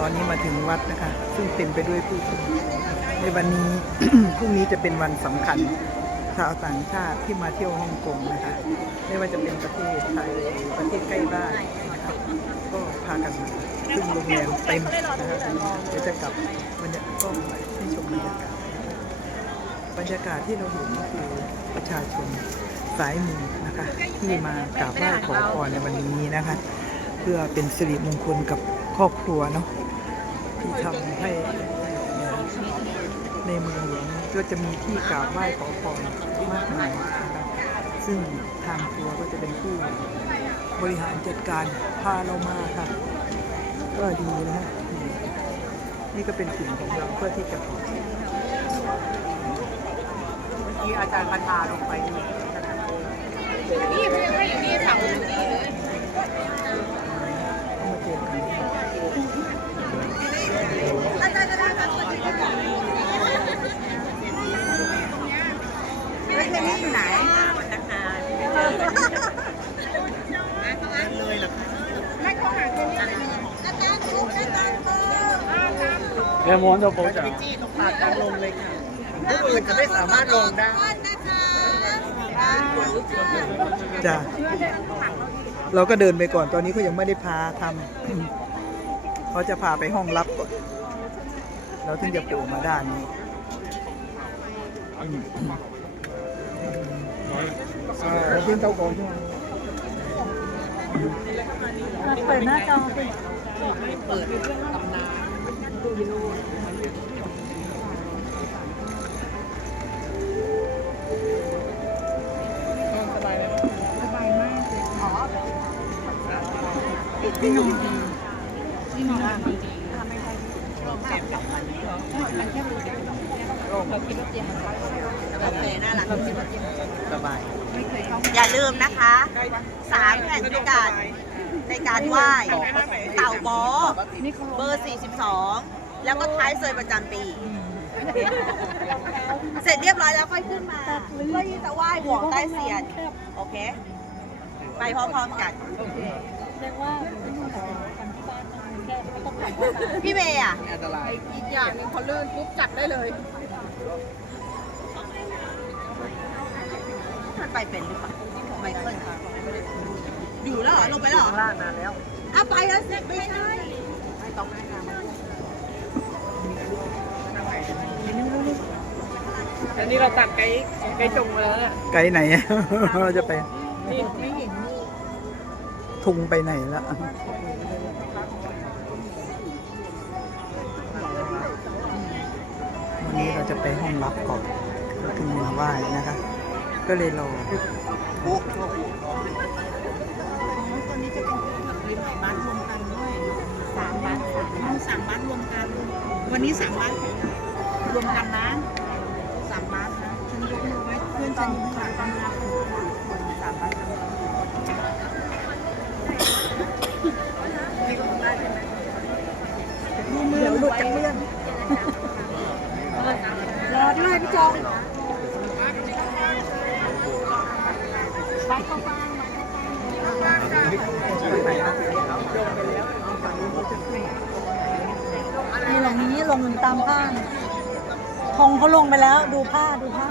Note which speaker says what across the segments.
Speaker 1: ตอนนี้มาถึงวัดนะคะ ซึ่งเต็มไปด้วยผู้คนในวันนี้ พรุ่งนี้จะเป็นวันสำคัญชาวต่างชาติที่มาเที่ยวฮ่องกงนะคะ ไม่ว่าจะเป็นประเทศไทยหรือประเทศใกล้บ้านนะคะก็พากันมาซึ่งโรงแรมเต็มนะคะเดี๋ยวจะกลับบรรยากาศก็ให้ชมบรรยากาศบรรยากาศที่เราเห็นก็คือประชาชนสายมือนะคะ ที่มากราบไหว้ขอพรในวันนี้นะคะ เพื่อเป็นสิริมงคลกับครอบครัวเนาะ ที่ทำให้ในเมืองหลวงก็จะมีที่กราบไหว้ขอพรมากมายนะคะซึ่งทางทัวร์ก็จะเป็นผู้บริหารจัดการพาเรามาค่ะ ก็ดีนะฮะนี่ก็เป็นสิ่งของเราเพื่อที่จะขอที่อาจารย์คาถาลงไปนี่
Speaker 2: นี่เพื่อนก็อยู่นี่เสาอยู่นี่เลย
Speaker 1: ต้องมาเจอกัน
Speaker 2: เฮ้ยเพื่อนนี่อยู่ไหนพนักงาน
Speaker 1: เลยเหรอคะ
Speaker 2: ไม่เขาหาเพื่อนนี่
Speaker 3: แกม้วนตัวโป๊
Speaker 1: เราจะ
Speaker 3: จ๋า
Speaker 1: ไปจี้ตรงปากกลางลงเลยค่ะผู้อื่นจะไม่สามารถลงได้จ้ะเราก็เดินไปก่อนตอนนี้เขายังไม่ได้พาทำ เขาจะพาไปห้องลับก่อนเราถึงจะโผล่มาด้านนี้เราขึ้นเต้าโกงใช่ไหม
Speaker 4: เปิดหน้าจอสิ
Speaker 1: เปิดตำนาน
Speaker 4: สบายมากเลย
Speaker 2: ที่นอนดีที่นอนดี โอเคน่ารัก
Speaker 1: สบาย
Speaker 2: อย่าลืมนะคะสามแผ่นด้วยกันในการไหว้เต่าบอเบอร์ 42 แล้วก็ท้ายเซยประจำปี เสร็จเรียบร้อยแล้วค่อยขึ้นมาเพื่อที่จะไหว้ห่วงใต้เสียน โอเค ไปพร้อมๆกัน
Speaker 4: เรียกว่าไม่ต้องแต่กันที่บ้านมันแค่ไม่ต้องผ่านเข้าไป
Speaker 2: พี่เมย์อะ
Speaker 1: อันตราย
Speaker 2: อีกอย่างนึงพอลื่นปุ๊บจัดได้เลย มันไปเป็นหรือเปล่าไมเคิลอยู่แล้วเหรอลงไปแล้วเหรอ
Speaker 1: ข้างล่างนานแล้ว
Speaker 2: อะไปแล้วสิไม่ใช่
Speaker 3: อันนี้เราตัดไกด์ไกด์จงมาแล้วเนี่ย
Speaker 1: ไกด์ไหน เราจะไป
Speaker 3: นี่
Speaker 2: ไม่เห็นนี่
Speaker 1: ทุงไปไหนละ นนี้เราจะไปห้องรับก่อนเราถึงมาไหว้นะคะ ก็เลยรอ
Speaker 2: ตอนนี้จะเป็นริมบ้านรวมกันด้วยสามบ้านสามบ้านสามบ้านรวมกัน วันนี้สามบ้านรวมกันนะสามบ้านนะฉันยกมือไว้เพื่อนฉันอยู่ข้างหลัง นี่
Speaker 4: แหละนี้ลงตามผ้าธงเขาลงไปแล้วดูผ้าดูผ้า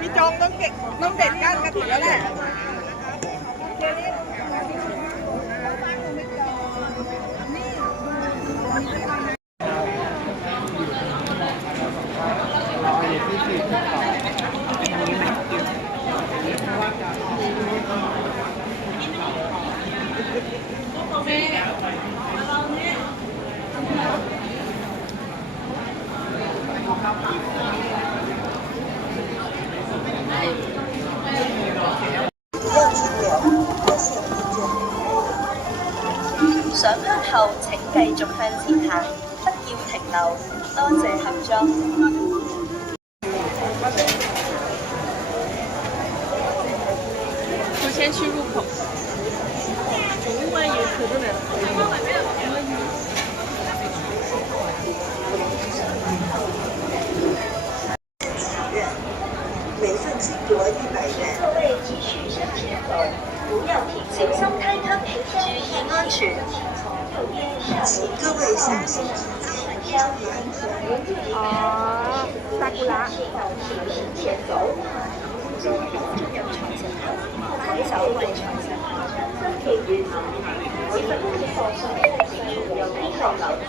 Speaker 2: พี่จองต้องเก็บต้องเด็ดก้านกระถิ่นแล้วแหละ
Speaker 5: 向前行，不要停留。多謝合作。
Speaker 6: 哦，萨古拉。
Speaker 5: 前走，进入长城后，跟走为长城后，新奇园，每份嘅货品由边度流通？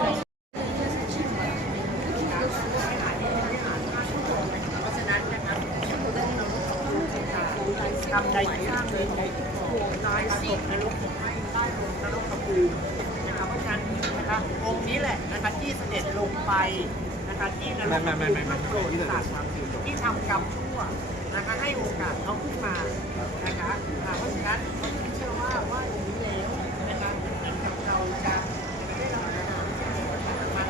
Speaker 3: ทำใจสร้างเลยโอ้ตายสินรกให้ใต้ลงนรกกระปู นะคะองค์นี้แหละนะคะที่เสด็จลงไปนะคะที่นรกกระปูเพื่อโปรดสัตว์ที่ทำกรรมชั่วนะคะให้โอกาสเขาขึ้นมานะคะเพราะฉะนั้นเขาเชื่อว่าว่าอย่างนี้แล้วนะคะเหมือนกับเราจะได้รับการมัน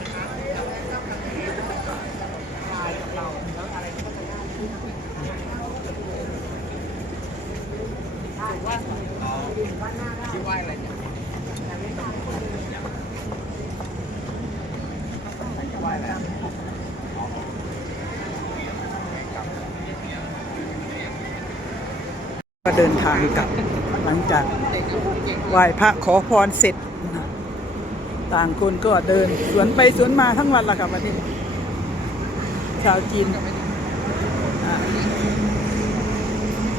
Speaker 3: นะคะเราได้รับการเรียนรู้กายกับเราแล้วอะไรก็จะได้ ที่ไหวอะไรเนี่ยไหวอะไร
Speaker 1: ก็เดินทางกลับหลังจากไหว้พระขอพรเสร็จ ต่างคนก็เดินสวนไปสวนมาทั้งวันละครับวันนี้ ชาวจีนอ่า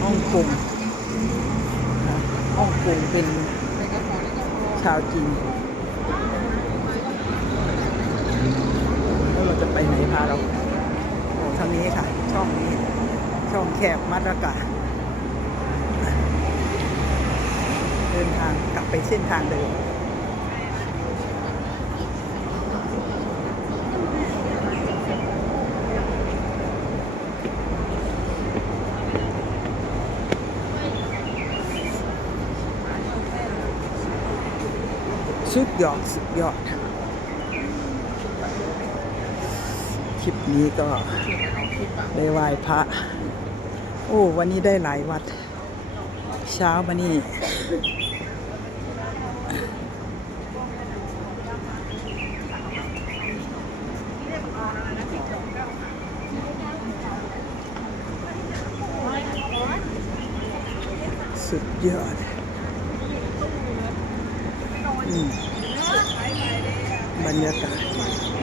Speaker 1: ฮ่องกงอ่าฮ่องกงเป็นชาวจีน จะไปไหนพาเราโอ้ทางนี้ค่ะ ช่องนี้ ช่องแคบมัดรากาเดินทางกลับไปเส้นทางเดิมสุดยอดสุดยอด คลิป นี้ก็ได้ไหว้พระ โอ้วันนี้ได้หลายวัด เช้ามานี่สุดยอดบรรยากาศ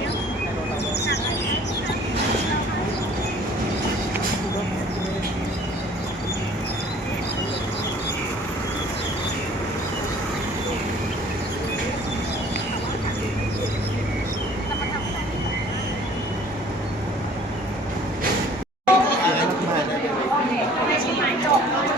Speaker 1: Thank you.